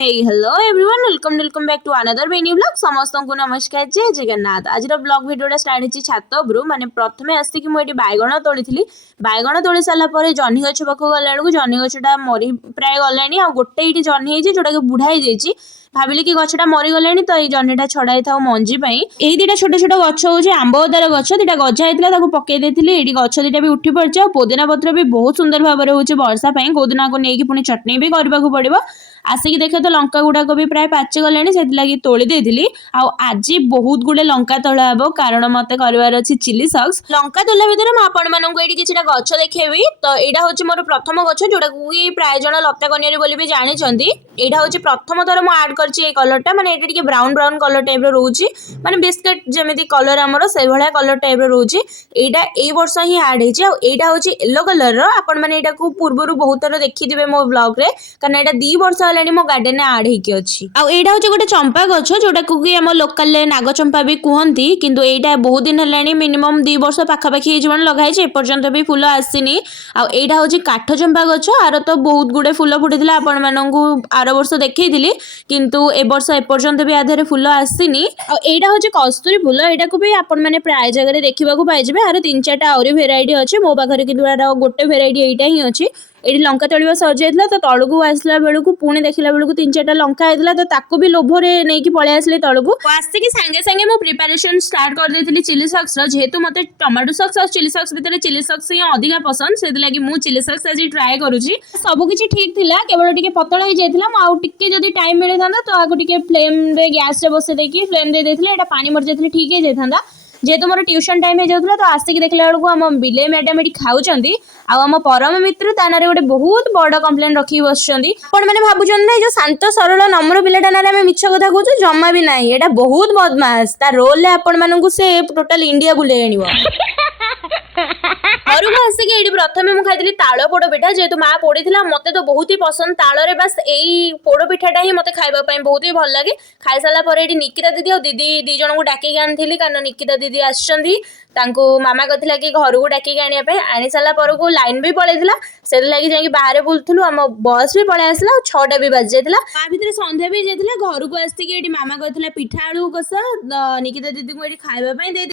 hello everyone welcome back to another mini blog समस्त को नमस्कार जय जगन्नाथ आज ब्लॉग वीडियोटा स्टार्ट होची छात उपरु माने प्रथमे आस्ति कि मु एटी बायगण तोळीथिली बायगण तोळी साला परे जन्ही गछ पाखु गला बेलकु जन्ही गछटा मरी प्राय गलानी आ गोटे एटी जन्ही हेची जोटा कि बुढा हे जेची भाविली कि गछटा मरी गलानी तो ये जन्हीटा छड़ाई था मंजी पई एही दिटा छोट छोट गछ होची आंबोदार गछ दिटा गजा हेतला ताको पके देथिली एटी गछ दिटा भी उठी पड़छ पुदीना पत्र भी बहुत सुंदर भाबरे होची वर्षा पई गोदना को नेकी पुनी चटनी भी करबाकू पड़िबो आसिक देखे तो लंका गुड़ाक भी प्राय पाची गलानी से लगी तोली देथिली आ आज बहुत गुडे लंका तोला हबो कारण मते करबार अछि चिली सॉस लंका तोला भितर म आपण मानन एडी किछटा गछ देखेबी तो एडा होची मोर प्रथम गछ जोडा कि प्राय जण लता कन्यारी बोली भी जानि छंती एडा होची प्रथम थर म ऐड करछि ए कलरटा माने एटा टिके ब्राउन ब्राउन कलर टाइप रो रहउची माने बिस्किट जेमिति कलर हमरो से भलिया कलर टाइप रो रहउची एडा ए वर्ष ही ऐड हेची आ एडा होची येलो कलर रो आपण माने एटा को पूर्वरु बहुत थर देखि दिबे मो ब्लॉग रे कारण एटा 2 वर्ष हलानी मो गार्डन ने ऐड हेकी अछि आ एडा होची गोटे चंपा गछ जोटा को कि हम लोकल ले नाग चंपा भी कहंती किंतु एडा बहुत दिन हलानी मिनिमम 2 वर्ष पाखा पाखी जीवन लगाई छै पर्यंत भी फूल आसीनी आ एडा होची काठ चंपा गछ आरो तो बहुत गुडे फूल फुटितला आपण माननकु आरो वर्ष देखैथिली किंतु ए वर्ष ए पर्यंत भी आधरे फूल आसीनी आ एडा होची कस्तूरी फूल एडा को भी आपण माने प्राय जगह रे देखिबा को पाइ जेबे आरो 3-4टा और वेराइटी अछि मो पाखरे किंतु आरो गोटे वेराइटी एटा ही अछि एडी लंका तळिबा सज जायतला तो तळगु आसला बेलकु पुणी देखिला बेलकु 3-4टा लंका आइतला तो ताको भी लोभरे नै कि पळे आसले तळगु आस्ते कि संगे संगे मो प्रिपरेशन स्टार्ट कर देथिली चिली सॉस रो जेहेतु मते टोमेटो सॉस और चिली सॉस भितर चिली सॉस ही अधिका पसंद से लागि मु चिली सॉस आज ट्राई करूची सब किछि ठीक थिला केवल टिके पतला ही जायतला म आउ टिके जदी टाइम मिले थांदा तो आगु टिके फ्लेम रे गैस रे बसे देकी फ्लेम दे देथिले एटा पानी मर जायतले ठीक हे जायथांदा जेहेतु मोर ट्यूशन टाइम हो जाता तो आसिक देखला बेलू आम बिले मैडम ये खाऊँ आम परम मित्र ताना गोटे बहुत बड़ कम्प्लेन रखी बसुँच मैंने भावुं ना जो शांत सरल नम्र पिलाटा ना आम मिछ कथा कहूँ जमा भी ना यहाँ बहुत बदमाश ता रोल आपण मानू से टोटाल इंडिया बुले आण घर को आसिक ये प्रथम मुझे खाई ताल पोड़ पिठा जेहेतु माँ पोड़ी मत तो बहुत ही पसंद ताल बास यही पोड़ पिठाटा ही मत खावाई बहुत ही भल लगे खाई सारा पर ये निकिता दीदी और दीदी दी जन को डाकी आनी कारण निकिता दीदी आसु मामा कहला कि घर को डाकी आनी सारा पर को लाइन भी पड़ेगा से लगी जाकि बाहर बुलूँ आम बस भी पलि आसला 6टा भी बाजी जाता ता भर संध्या भी जाता घर को आसिक मामा कहला पिठा आलू कषा निकिता दीदी को ये खावाई